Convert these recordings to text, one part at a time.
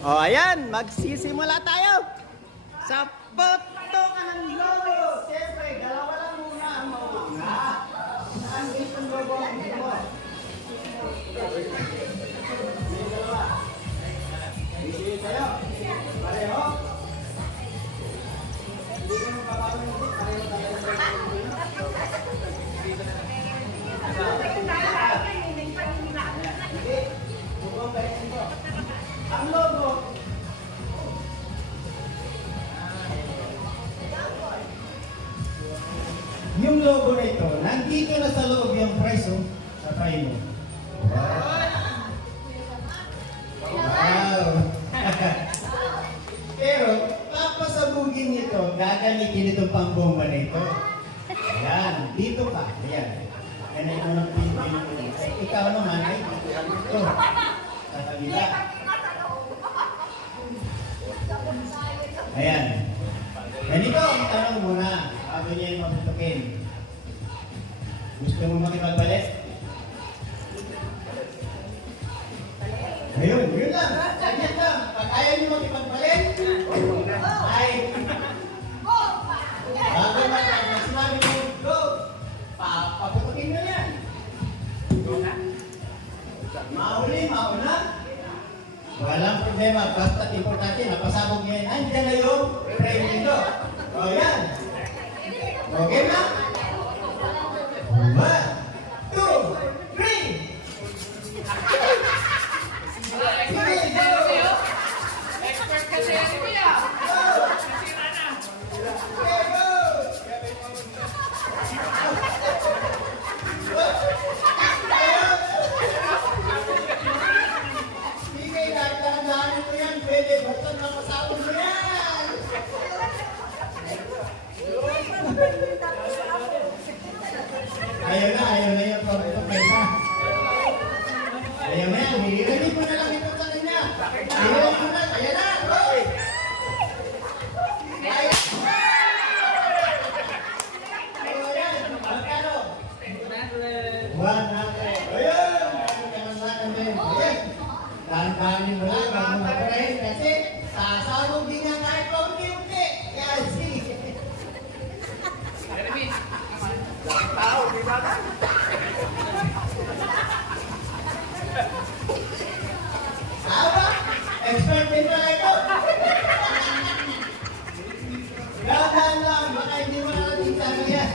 O ayan, magsisimula tayo sa potokan ng logo. Siyempre, dalawa lang muna ang mauna. Saan dito ang logo ang mo? May dalawa. Bigay tayo. Pareho. Hindi ko magpapapalito. Pareho tayo. Hindi. Bukong tayo nito. Ang logo. Yung logo na ito, nandito na sa loob yung preso sa tayo. Wow! Pero, papasabugin nito, gagamitin itong pangbomba na ito. Ayan, dito ka. Ayan. Yan ay unang pinipin. Ikaw naman ay ito. Sa kabila. Ayan. Ganito ang tanong muna. Bago niya yung maputukin. Gusto mo makipagpalit? Ayun, yun lang. Ganyan lang. Pag ayaw niyo makipagpalit, ay bago sinabi mo, go! Paputukin mo yan. Mauli, mauna. Walang problema, basta importante, napasabog niya yan. Andiyan na yung frame nito. O yan. Okay na? 1, 2, 3. Sige, go! Expert kasi yan, kuya. Nasira na. Okay, go! Sige, dahan-dahanin mo yan. Pwede, basta napasabog mo yan. Ayaw na yung pagpapay na. Ayaw na yan, hihiranin mo na lang ito sa kanya. Hihiranin mo na, ayaw na, Roy! Ayaw! Ayan, magkano? 100. Ayun! Ayan! Dahan-dahanin mo lang, bago mag-friend, kasi sasabog din yan kahit paunti-unti. Yan, sige. Jeremy, tao, di ba? Aba, expert din pala ito. Dahan lang, baka hindi mo na natin sabi yan.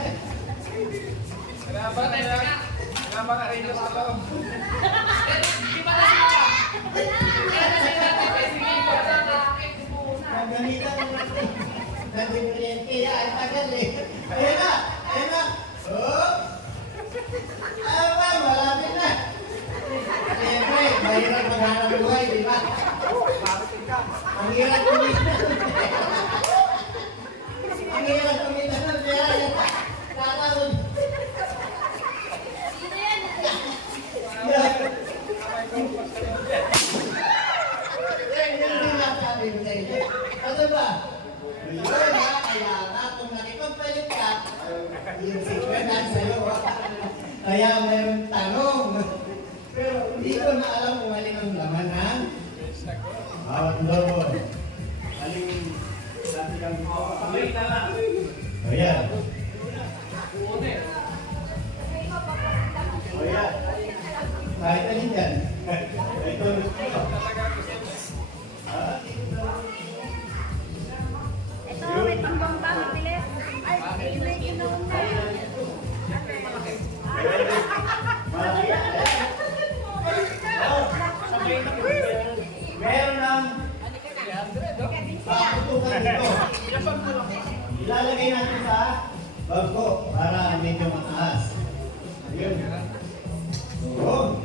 Kenapa nggak rindu sa loob? Gimana sih, Pak? Gimana sih nanti basically Magamitan na natin. Nag-ingrediente yan, ang tagal eh. Ayan na, ayan na. Oh! Aba, malapit na. Siyempre, mahirap maghanap buhay, di ba? Ang hirap kumita. Ang hirap kumita ng pera yan. Tatawag. Ano ba? Yun ha, kaya nga kung nakipagpalit ka, yung secret na sa'yo. Kaya mayroong tanong. Pero hindi ko na alam kung alin ang laman ha. Bawat logo. Alin dati kang pamit na lang. Ayan. Ayan. Kahit alin dyan. Ito. Ito, may pangbamba, mabilis. Ay, i-break yun na una. Meron ng pakutukan dito. Ilalagay natin sa bangko para medyo mataas. Ayun. Oo.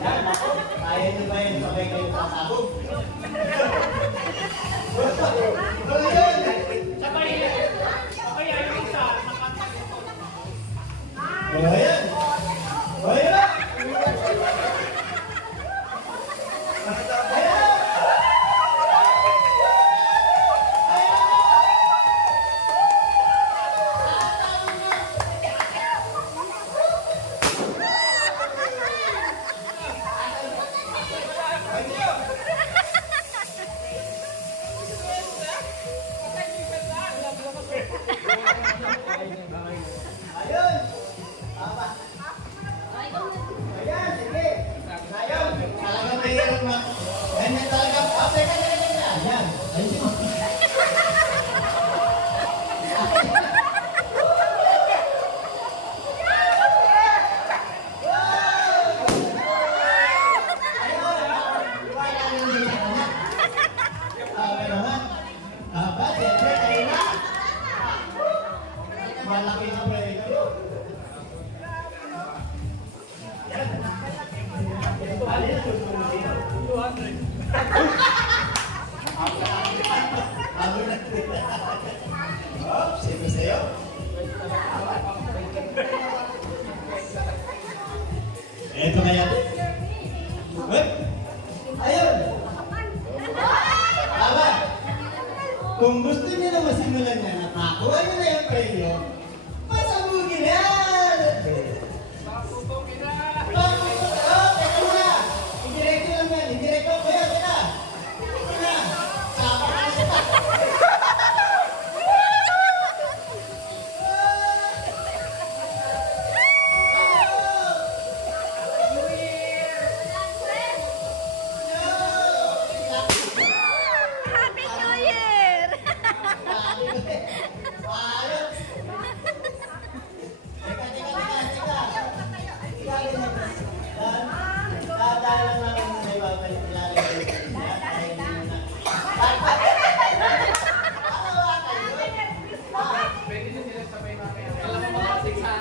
Yan, ako. Kaya nyo ba yun sabay kayo sasabog? Ayun! sabay yung isa. Ayan! Ayan! Ayan! mga... Ganyan talaga. Okay, ganyan. Yan. Ayun mo. Malaki na ba ito? Sino sa'yo? Ito kaya. Wait! Ayun! Tama! Kung gusto niyo na masimulan niya na makuha niyo na yung premyo, masabugin yan! Teka muna! Indirekto lang yan! Indirekto! Kuya, teka! Teka! Sapa ka na siya! Happy New Year! Pwede na sila sabay natin. Alam mo mga siksa.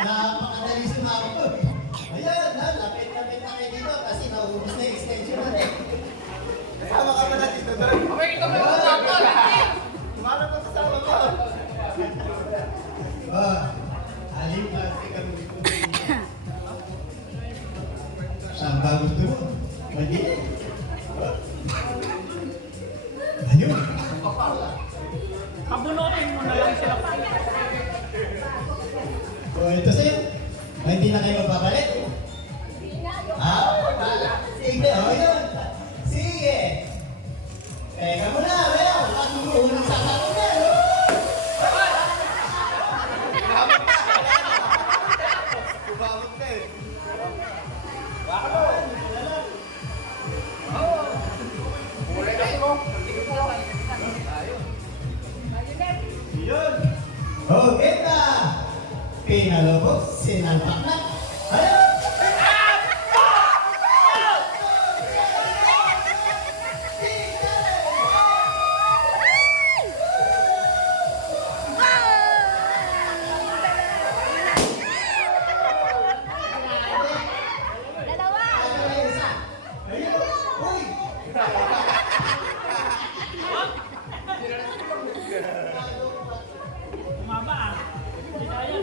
Napakadali sumako. Ayan, lapit-lapit na kayo dito kasi nauubos na yung extension natin. Kasama ka pala dito doon. Okay, ito mo yung usapan. Kumala pa kasama ko. Aling plastic ang dito. Saan ba gusto mo? Mali. Ayun. Abunutin mo na lang sila. Ito sa'yo. Hindi na kayo magbabalik. Sige, yun. Sige. Teka muna, meron. Pag-uunang sasakot na, no? Kumamot na eh. Muli kayo. Yun. Okay na. Pinalubos, sinalpak na. Ayun! Dalawa! Ayun! Uy! Tumaba ah. Ligaya.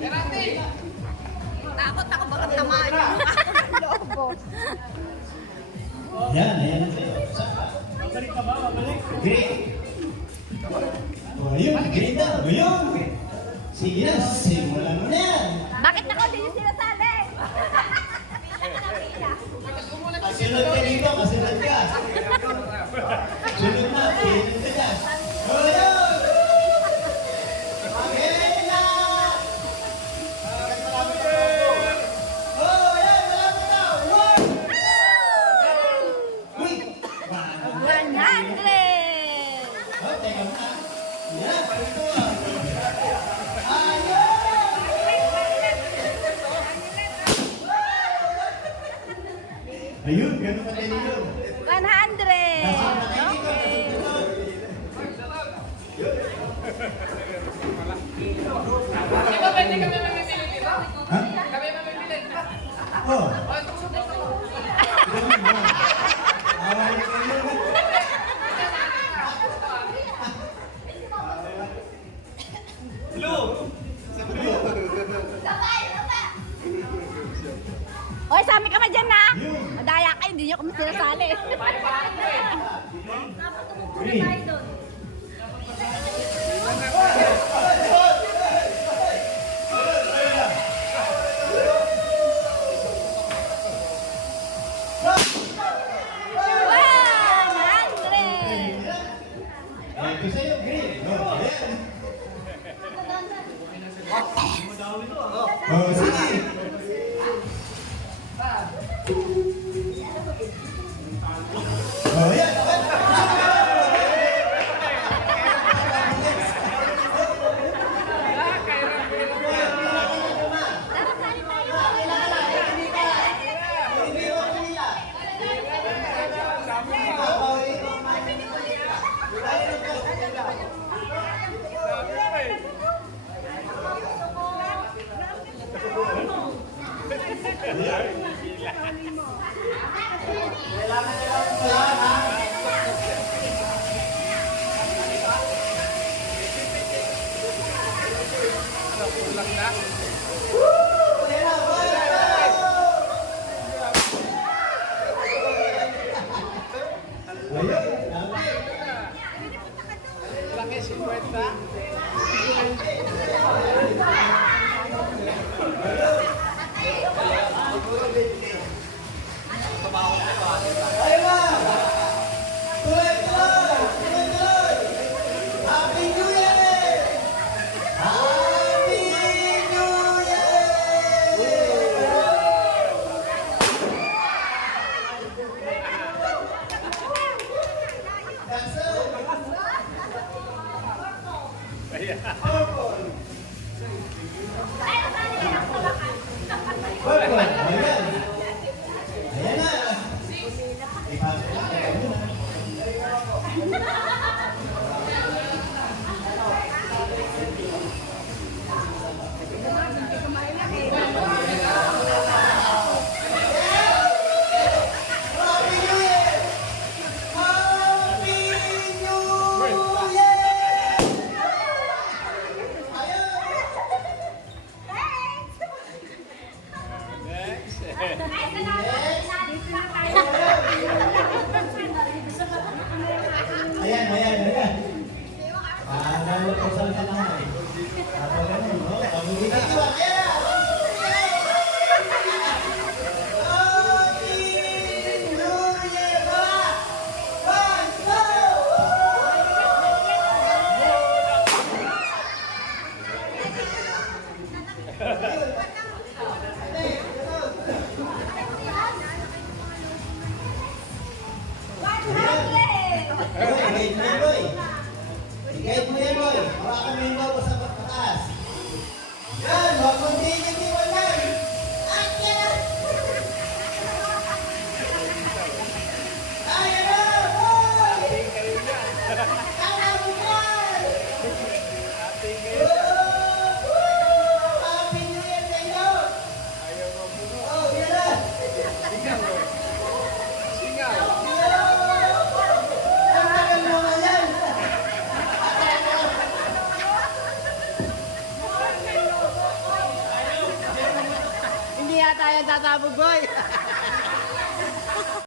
Erante! Takot ako baka tamaan yung lobo. Yan, ayan ang sa'yo. Saka. Babalik ka ba? Babalik? Green. Ayun, green daw. Ayun. Sige na, simulan mo na yan. Bakit ako din yung sinasali? Kasunod ka dito, kasunod ka. Sunod na, pinod ka dyan. Ayun! Magaling na! Oh, ayan, malapit na. One! Uy! 100! Oh, teka muna. Yan, parito ah. Ayun! Ayun, ganun ka din yun. 100! Nasaan na kayo dito? Okay. Di ba pwede kami mamimili dito? Ha? Kami mamimili. Oh, O, ito gusto mo. ganun ba? Awal ka yun. Blue! Sa blue. Hoy, sami ka ba dyan na? Yun. Madaya kayo, hindi nyo kami sinasali. Green. Laki na. Ayan na, boy! Ayun, dami. Laki, 50. Ayun na! Tuloy-tuloy! Tuloy-tuloy! Happy New Year! Happy New Year! Jackson! Purple! Purple! Ayan! Ayan na! Happy New Year! Happy New Year! Ayan, ayan, ayan. Nalo ko sa tanong. Ako ganun, no? Pag-ibig ko, ayan na! Happy New Year, mga! One, Guide mo yan, boy. I-guide mo yan, boy. Hawakan mo yung logo sa pataas. Yan, huwag mong tinitiwan yan. Ayan! Ayan na, boy! Kaya mo yan! Happy New Year sa inyo! Oh, yan na! Singaw. Ang tagal mo nga yan! Hindi yata yan tatabog, boy.